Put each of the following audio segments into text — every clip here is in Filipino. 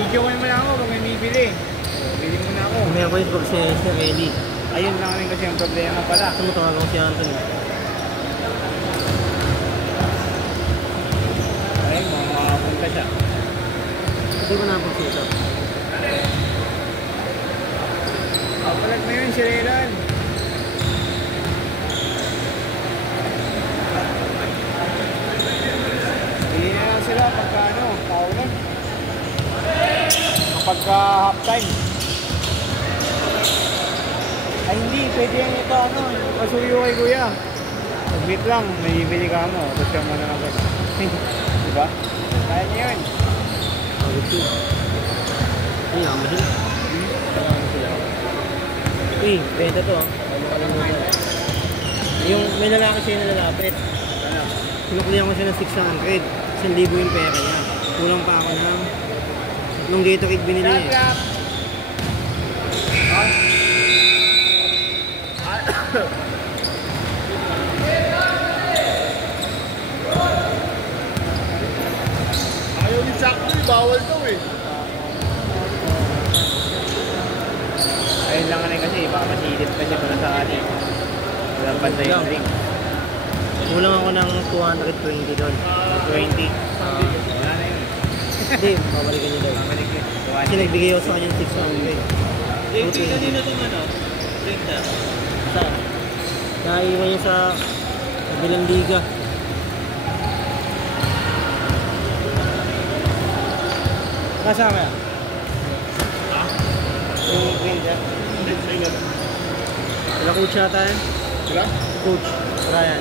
Video ko naman ako kung may bibili. Bili mo na ako. Meron ko yung pag si Eli. Ayun lang rin kasi ang problema pala. Ito mo tawagan ko si Anthony. Ayun, makapunta siya. Hindi ko napagsito. Palag na yun si Relan. Hindi na lang sila pagka ano, paulan. Pagka half time. Ay hindi, pwede yan ito ano, pasuyo kay kuya. Pag-beat lang, may bibili ka mo, tapos siya mo na agad. Diba? Kaya niya yun. Pag-beat. Ay, ama sila. Eh, benta to ah. Ano kalimutan. Yung may lalaki siya na lalapit. Ano? Pinuklihan ko siya ng 600. 1,000 yung pera niya. Kulang pa ako ng nung Gatorade binili eh. Ayaw ni Sakto eh, bawal daw eh. Ayun lang rin kasi, baka masilip kasi pala sa atin. Walang banda yung drink. Kulang ako ng 220 doon. 20. Wala na yun. Hindi, babalikan niyo daw. Mamalik yun. Kasi nagbigay ako sa kanya ng 600. Dating kanina itong ano? Tinta. Saan? Naiwan niya sa kabilang liga. Kasama yan? Yung green dyan. Wala coach yata yan? Sila? Coach. Ryan.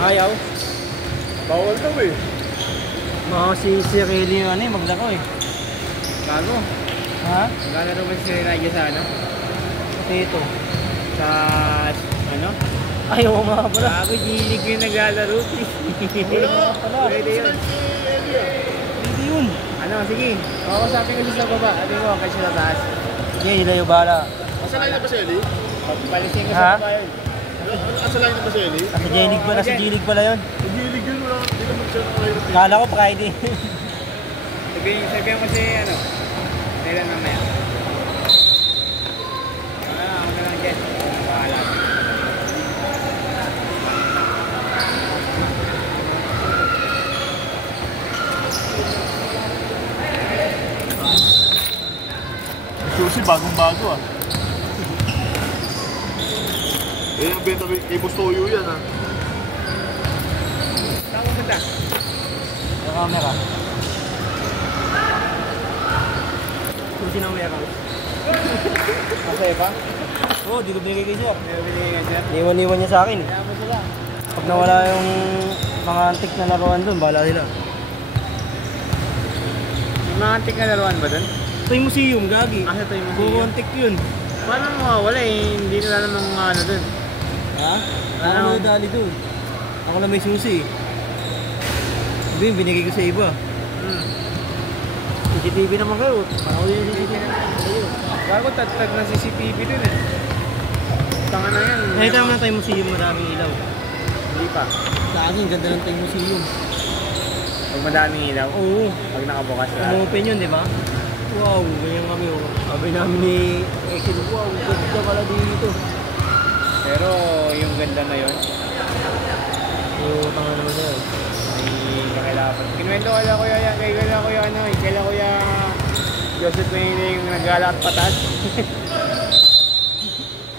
Ayaw? Bawal daw eh. Baka si Relly yung ano eh, maglako eh. Bago. Ha? Maglalaro ba si Renaya sa ano? Ito. Sa ano? Ayaw ko nga pala. Bago G-League yung naglalaro. Wala. Pwede yun. Si Elia. Hindi yun. Ano, sige. Kakasapin ko siya sa baba. Sabi ko, kasi sa taas. Sige, ilayo bala. Asalay na ba si Eli? Pagpalisin ko Ha? sa baba yun. Asalay na ba si Eli? Nasa J-League pala, sa J-League pala yun. Nagilig yun, wala. Hindi naman siya nakahirap. Kala ko Friday. Sabihan ko si ano. Kailan mamaya. Ako na lang dyan. Bahala. Susi, bagong-bago ah. Eh, ang benta kay Bustoyo yan ah. Saan mo punta? Sa camera. Kung sino may account. Masaya pa? Oo, di ko binigay kay sir. May binigay ka sir? Iwan-iwan niya sa akin. Kaya mo sila. Pag nawala yung mga antik na laruan doon, bahala sila. May mga antik na laruan ba dun? Ito yung museum, gagi. Asa ito yung Puro museum? antik yun. Paano mawawala eh? Hindi nila namang ano dun. Ha? Ano? Ako na dali doon. Ako na may susi. Sabi yun, binigay ko sa iba. CCTV naman kayo. Parang yung CCTV naman kayo. Bago tatag ng CCTV dun eh. Tanga na yan. Nakita mo na tayo museum, maraming ilaw. Hindi pa. Sa akin, ganda lang tayo museum. Pag madaming ilaw. Oo. Pag nakabukas ka. Umu-open yun, di ba? Wow, ganyan kami. Oh. Sabi namin ni Exil, wow, ganda pala dito. Pero yung ganda na yun, Oo, tanga naman na yun. ay kakailapan. Kinuwento ko lang kuya yan. Kaya kuya ano eh. Kaya kuya Joseph Mayne yung naggala at patas.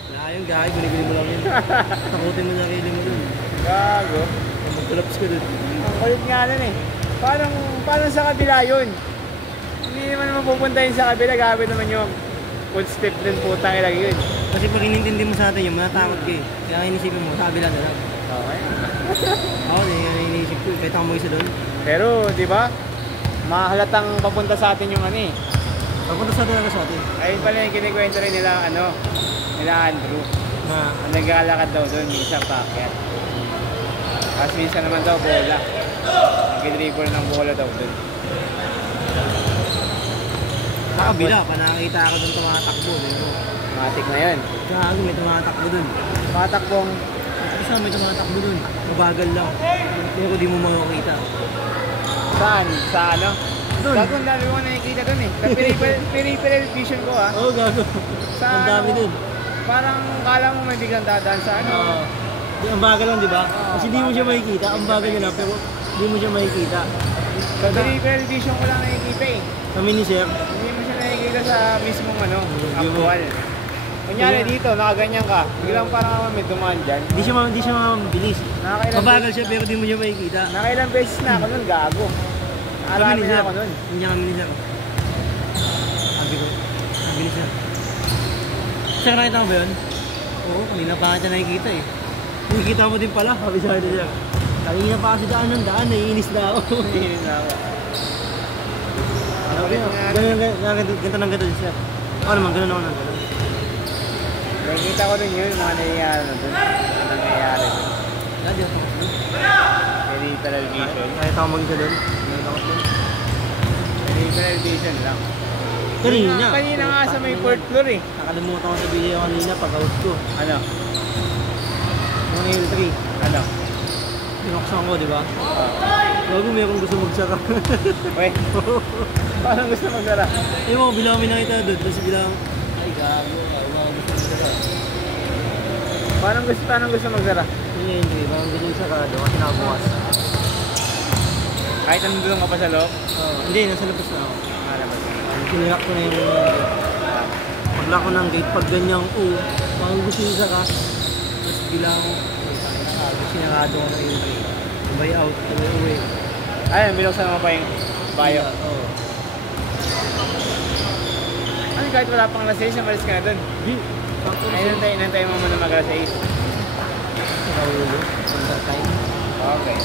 Wala yun, gahay. Binibili mo lang yun. Takutin mo na sarili mo dun. Gago. Mag-collapse ka dun. Ang kulit nga nun eh. Parang sa kabila yun. Hindi naman mapupunta yun sa kabila. Gabi naman yung footstep dun putang ilang yun. Kasi pag inintindi mo sa atin yun, matatakot ka eh. Kaya inisipin mo, sa kabila na lang. Okay. Ako, yan iniisip ko. Kahit ako mo isa doon. Pero, di ba? Mahalatang papunta sa atin yung ano eh. Papunta sa talaga sa atin. Ayun pala yung kinikwento rin nila, nila Andrew. Na, Ang naglalakad daw doon, minsan paakyat. Tapos minsan naman daw bola. Nag-dribble ng bola daw doon. sa kabila, pa nakakita ako doon tumatakbo. Matik na yun. Gago, may tumatakbo doon. Patakbong, Isa isa, may tumatakbo dun. Mabagal lang. Pero di mo makakita. Saan? Sa ano? Doon. Gago, ang dami ko nakikita dun eh. Sa peripheral vision ko ah. Oo, gago. Sa Ang dami ano, dun. Parang kala mo may biglang dadaan sa ano. Ang bagal lang, di ba? Kasi di mo siya makikita. Ang bagal niya lang, pero di mo siya makikita. Sa peripheral vision ko lang nakikita eh. Kami ni Sir, Hindi mo siya nakikita sa mismong ano, Hindi mo. actual. Kunyari dito, nakaganyan ka. Biglang parang may dumaan dyan. di siya mabilis. Nakakailang Mabagal siya, pero di mo siya makikita. Nakailang beses na ako nun, gago. Arami na ako nun. Hindi kami ni Sir. Sabi ko, sabi ni Sir. Sir, nakita mo ba yun? Oo, kanina pa nga siya nakikita eh. Nakikita mo din pala, sabi sa akin niya. Kanina pa kasi daan ng daan, naiinis na ako. Hindi na ako. Sabi niya, ganito ng ganito siya. Ako naman, ganun ako ng ganun. Nakikita ko rin yun, mga nangyayari na dun. Mga nangyayari dun. Lagi ako. Peripheral vision. Nakita ko mag-isa doon. Nakita ko doon. Peripheral vision lang. Kanina. Kanina nga sa may fourth floor eh. Nakalimutan ko sabihin ko kanina pag-out ko. Ano? Yung L3. Ano? Pinuksan ko, di ba? Ah. Gago, mayroong gusto magsara. Wait. Parang gusto magsara. Eh mo, bilang kami nakita doon. Tapos bilang, ay gago, gusto magsara. Parang gusto magsara. Yung L3, parang gusto magsarado kasi nakabukas. Kahit nandun ka pa sa loob. Hindi, nasa labas na ako. Alam mo. Sinilak ko na yung paglak ko ng gate, pag ganyang parang gusto yung saka. Tapos bilang, sinarado ko na yung gate. Sabay out, sabay uwi. Ayun, binuksan mo pa yung bio. Oo. Ano kahit wala pang alas 6, malis ka na dun. Di, sakto na siya. Ay, inantay mo muna mag alas 6. Sa ulo, under time. Okay.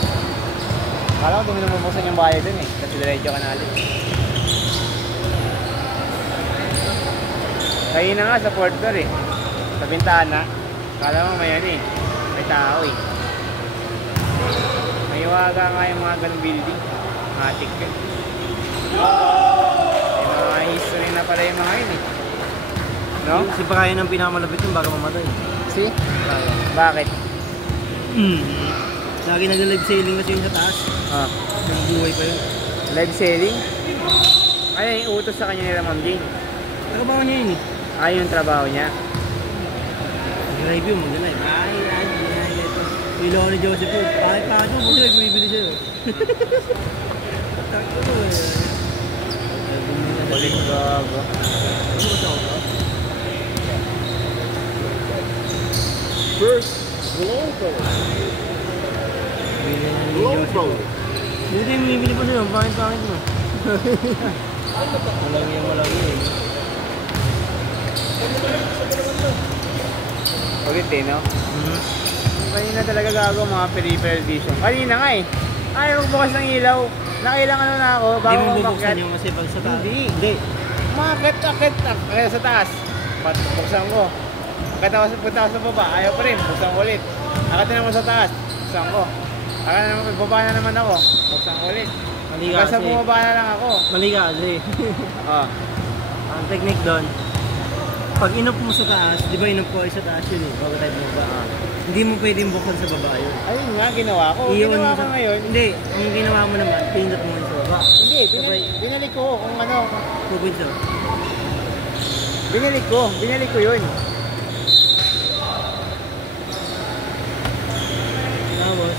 Kala ko dumi na mabuksan yung bayo dun eh. Kasi diretso ka na alis. Kanina nga sa fourth floor eh. Sa bintana. Kala mo may ano eh. May tao eh. May iwaga nga yung mga ganong building. Matik yun. May mga history na pala yung mga yun eh. No? Si Brian ang pinakamalapit yun bago mamatay. See? Bakit? Lagi nag-live sailing kasi yun sa taas. Ah. Nagbuhay pa yun. Live selling? Ano yung utos sa kanya nila Ma'am Jane? Nakabawa niya yun eh. Ay, yung trabaho niya. Mag-live yun, mag-live. Ay. Ilo ni Joseph yun. Kahit pa ako, buti nagbibili siya yun. Takto ko eh. Kulit gago. Ano ba tawag ka? First, global. Bili na ni Global. Joseph. Buti yung bumibili pa siya, pangit-pangit mo. Malaki eh. Kulit eh, no? Kanina talaga gago mga peripheral vision. Kanina nga eh. Ayaw magbukas ng ilaw. Nakailang ano na ako Hindi bago mo ko bubuksan umakyat. yung kasi pag sa taas. Hindi. Akit kaya sa taas. Buksan ko. Akit ako punta ako sa baba. Ayaw pa rin. Buksan ko ulit. Akit na naman sa taas. Buksan ko. Akit na naman. Baba na naman ako. Buksan ko ulit. Mali ka Kasi kasi. bumaba na lang ako. Mali ka kasi. Ah. Ang technique doon, pag inop mo sa taas, di ba inop ko ay sa taas yun eh, bago tayo bumaba. Hindi mo pwedeng buksan sa baba yun. Ayun nga, ginawa ko. Iyon Ginawa mo ko sa- ngayon. Hindi, ang ginawa mo naman, pinindot mo yun sa baba. Hindi, binalik ko kung ano. Pupunta. Binalik ko yun. Tapos,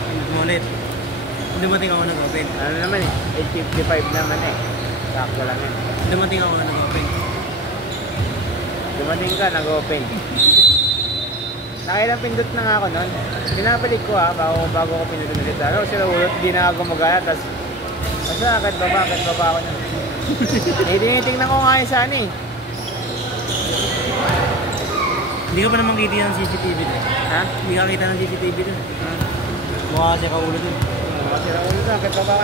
pinindot mo ulit. Dumating ako nag-open. Ano naman eh, 8:55 naman eh. Sakto lang eh. Dumating ako nag-open. Dumating ka, nag-open. Nakailang pindot na nga ako nun. Pinabalik ko bago ko pindutin ulit. Ano, sila ulot, di na ako gumagana. Tapos, basta akit baba ako nun. Eh, tinitingnan ko nga yung saan eh. Hindi ka pa naman kita ng CCTV doon. Ha? Hindi ka kita ng CCTV doon. Mukha kasi kaulo doon. Kasi sila ulot na, akit baba.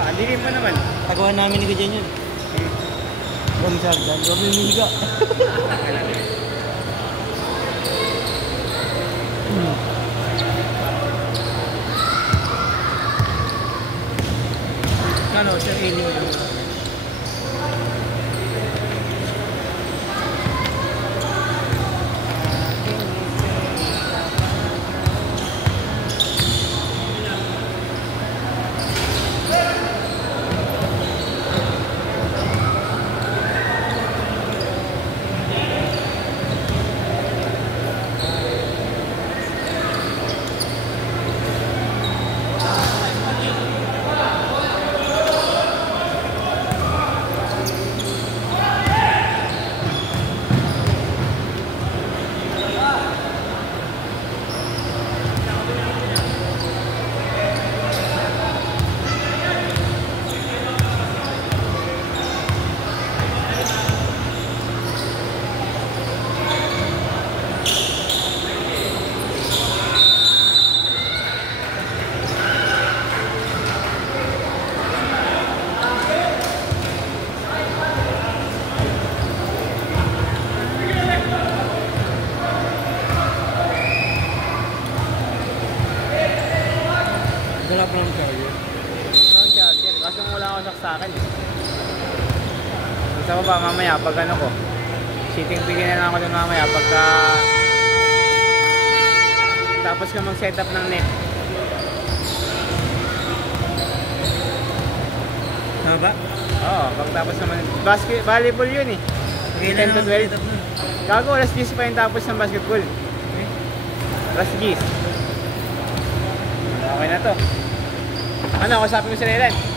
Ang dilim pa naman. Tagawan namin ni Kuya yun. Huwag sa hagdan. Huwag may mihiga. Kano, siya alien yun. from charger. Ang charger. Kaso wala ako saksakan eh. Gusto ko ba mamaya pag ano ko? Sitting bigyan na lang ako dun mamaya pagka tapos ka mag-setup ng net. Tama ba? Oo, pagtapos naman. Volleyball yun eh. Kailan 10 to naman 12. setup nun? Gago, alas 10 pa yung tapos ng basketball. Okay. Alas 10. Okay na to. Ano, kasapin mo si Leland?